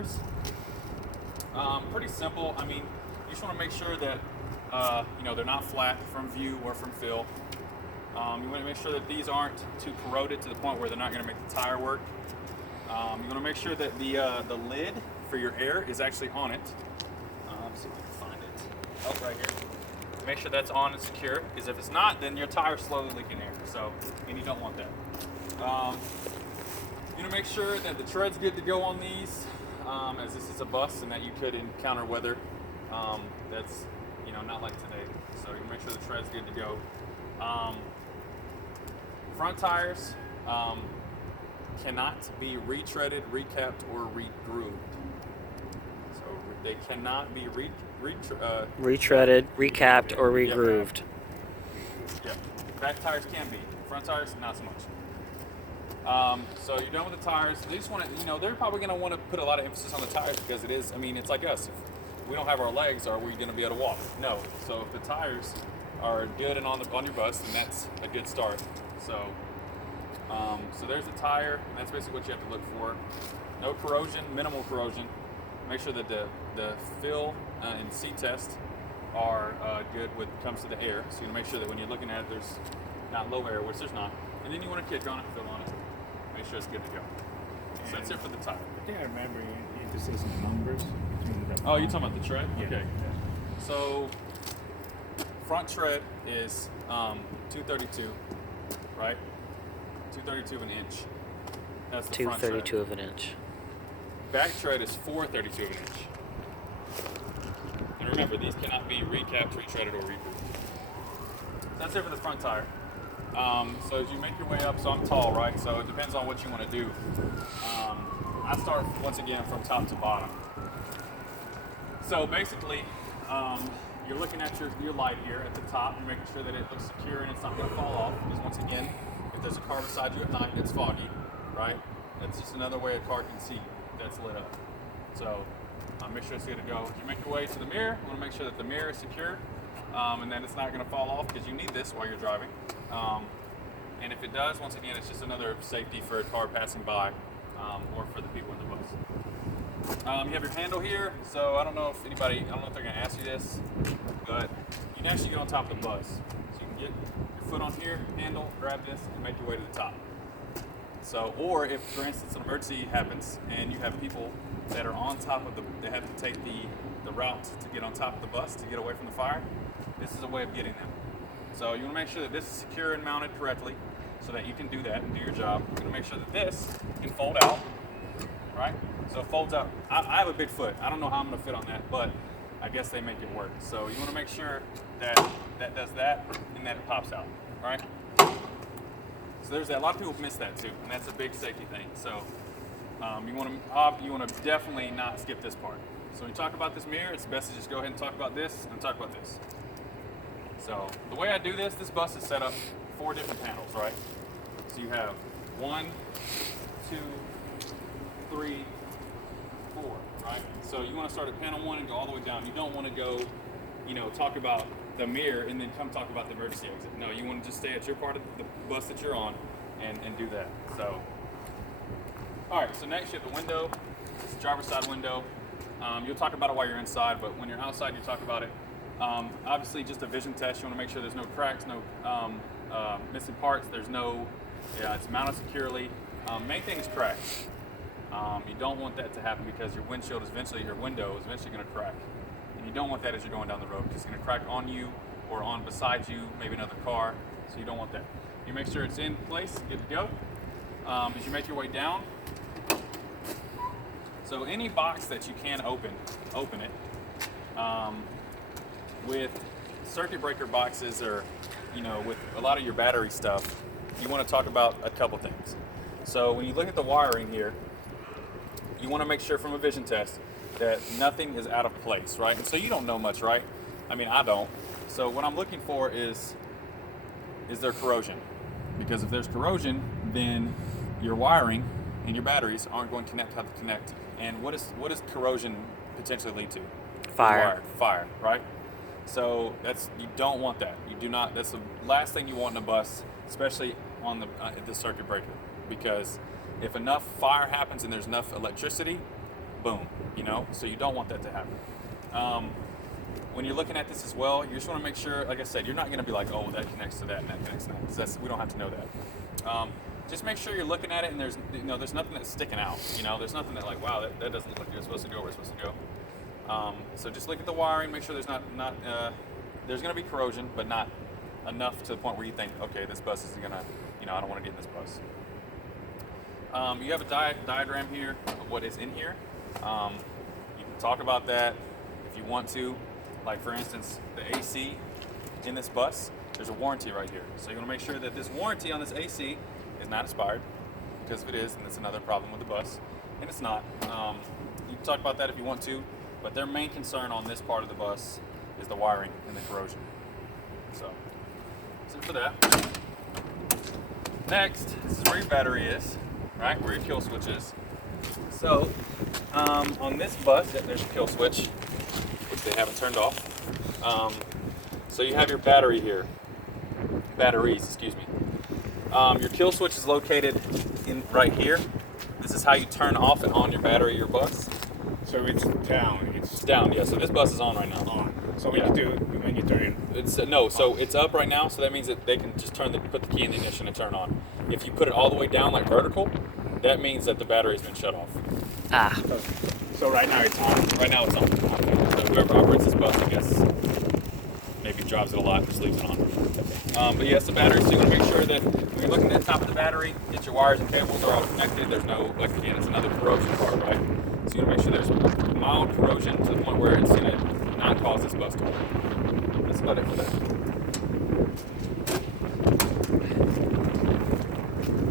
tires. Pretty simple. I mean, you just want to make sure that they're not flat from view or from fill. You want to make sure that these aren't too corroded to the point where they're not going to make the tire work. You want to make sure that the lid for your air is actually on it. Let's see if we can find it. Oh, right here. Make sure that's on and secure, because if it's not, then your tire's slowly leaking air. So, and you don't want that. You want to make sure that the tread's good to go on these, as this is a bus and that you could encounter weather that's not like today. So you make sure the tread's good to go. Front tires cannot be retreaded, recapped, or regrooved. So they cannot be retreaded, recapped, or regrooved. Yeah. Back tires can be. Front tires, not so much. So you're done with the tires. They just want to, they're probably going to want to put a lot of emphasis on the tires because it is, it's like us. If we don't have our legs, are we going to be able to walk? No. So if the tires are good and on your bus, then that's a good start. So, so there's the tire, and that's basically what you have to look for. No corrosion, minimal corrosion. Make sure that the fill and seat test are good when it comes to the air. So you want to make sure that when you're looking at it, there's not low air, which there's not. And then you want to kick on it, fill on it. Make sure it's good to go. So that's it for the tire. I think I remember you just say some numbers between the. Oh, you're talking about the tread? Yeah. Okay. So front tread is 232, right? 232 of an inch. That's the front tread. 232 of an inch. Back tread is 432 of an inch. And remember, these cannot be recapped, retreaded, or reboot. That's it for the front tire. So as you make your way up, so I'm tall, right? So it depends on what you want to do. I start, once again, from top to bottom. So basically, you're looking at your light here at the top. You're making sure that it looks secure and it's not going to fall off. Because once again, if there's a car beside you at night and it's foggy, right? That's just another way a car can see that's lit up. So make sure it's good to go. As you make your way to the mirror, you want to make sure that the mirror is secure and that it's not going to fall off because you need this while you're driving. And if it does, once again, it's just another safety for a car passing by or for the people in the bus. You have your handle here, so I don't know if they're going to ask you this, but you can actually get on top of the bus. So you can get your foot on here, handle, grab this, and make your way to the top. So, or if, for instance, an emergency happens and you have people that are on top of they have to take the route to get on top of the bus to get away from the fire, this is a way of getting them. So you want to make sure that this is secure and mounted correctly so that you can do that and do your job. You're going to make sure that this can fold out, right? So it folds out. I have a big foot. I don't know how I'm going to fit on that, but I guess they make it work. So you want to make sure that that does that and that it pops out, right? So there's that. A lot of people miss that too, and that's a big safety thing. So you want to definitely not skip this part. So when you talk about this mirror, it's best to just go ahead and talk about this and talk about this. So the way I do this bus is set up 4 different panels, right? So you have 1, 2, 3, 4, right? So you want to start at panel 1 and go all the way down. You don't want to go, talk about the mirror and then come talk about the emergency exit. No, you want to just stay at your part of the bus that you're on and do that. So, all right, so next you have the window. It's the driver's side window. You'll talk about it while you're inside, but when you're outside, you talk about it. Obviously, just a vision test. You want to make sure there's no cracks, no missing parts. It's mounted securely. Main thing is cracks. You don't want that to happen because your window is eventually going to crack. And you don't want that as you're going down the road because it's going to crack on you or on beside you, maybe another car. So you don't want that. You make sure it's in place, good to go. As you make your way down, so any box that you can open it. With circuit breaker boxes or, with a lot of your battery stuff, you want to talk about a couple things. So when you look at the wiring here, you want to make sure from a vision test that nothing is out of place, right? And so you don't know much, right? I don't. So what I'm looking for is there corrosion? Because if there's corrosion, then your wiring and your batteries aren't going to connect how to connect. And what does corrosion potentially lead to? Fire. Fire, right? So you don't want that. You do not. That's the last thing you want in a bus, especially on the circuit breaker, because if enough fire happens and there's enough electricity, boom, you know? So you don't want that to happen. When you're looking at this as well, you just want to make sure, like I said, you're not going to be like, oh, that connects to that and that connects to that. 'Cause we don't have to know that. Just make sure you're looking at it and there's nothing that's sticking out. You know, there's nothing that like, wow, that doesn't look like it's supposed to go where it's supposed to go. So just look at the wiring, make sure there's there's going to be corrosion, but not enough to the point where you think, okay, this bus is going to, I don't want to get in this bus. You have a diagram here of what is in here. You can talk about that if you want to. Like for instance, the AC in this bus, there's a warranty right here. So you want to make sure that this warranty on this AC is not expired, because if it is, then it's another problem with the bus, and it's not. You can talk about that if you want to, but their main concern on this part of the bus is the wiring and the corrosion. So that's it for that. Next, this is where your battery is, right? Where your kill switch is. So on this bus, there's a kill switch, which they haven't turned off. So you have your battery here. Batteries, excuse me. Your kill switch is located right here. This is how you turn off and on your battery, your bus. So it's down. It's down, yeah. So this bus is on right now. On. So when you turn it, it's no. So it's up right now. So that means that they can just put the key in the ignition and turn on. If you put it all the way down like vertical, that means that the battery's been shut off. Ah. So right now it's on. Right now it's on. So whoever operates this bus, I guess, maybe drives it a lot and just leaves it on. But yes, the battery. So you want to make sure that when you're looking at the top of the battery, get your wires and cables are all connected. There's no, like again, it's another corrosion part, right? So you want to make sure there's mild corrosion to the point where it's going to not cause this bus to work. That's about it for that.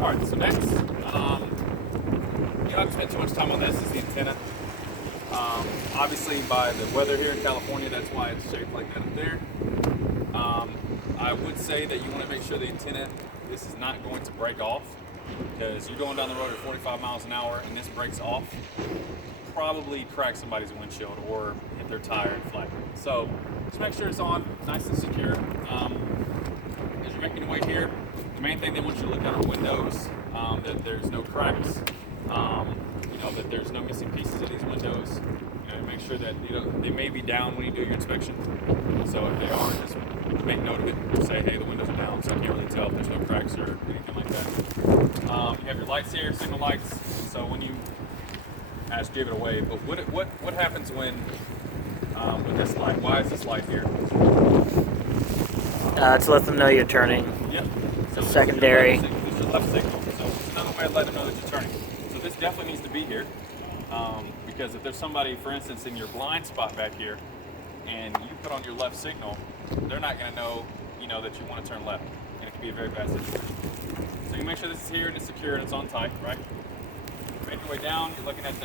All right. So next, you don't spend too much time on this. Is the antenna. Obviously, by the weather here in California, that's why it's shaped like that up there. I would say that you want to make sure the antenna, this is not going to break off, because you're going down the road at 45 miles an hour and this breaks off, probably crack somebody's windshield or hit their tire and flatten it. So just make sure it's on, nice and secure. As you're making your way here, the main thing they want you to look at are windows, that there's no cracks, that there's no missing pieces of these windows. Make sure that they may be down when you do your inspection. So if they are, just make note of it. Just say, hey, the windows are down, so I can't really tell if there's no cracks or anything like that. You have your lights here, signal lights. So when you give it away, but what happens when with this light? Why is this light here? To let them know you're turning. Yep. So Secondary. This is your left signal. So it's another way to let them know that you're turning. So this definitely needs to be here. Because if there's somebody, for instance, in your blind spot back here, and you put on your left signal, they're not going to know, that you want to turn left, and it can be a very bad situation. So you make sure this is here and it's secure and it's on tight, right? Make your way down. You're looking at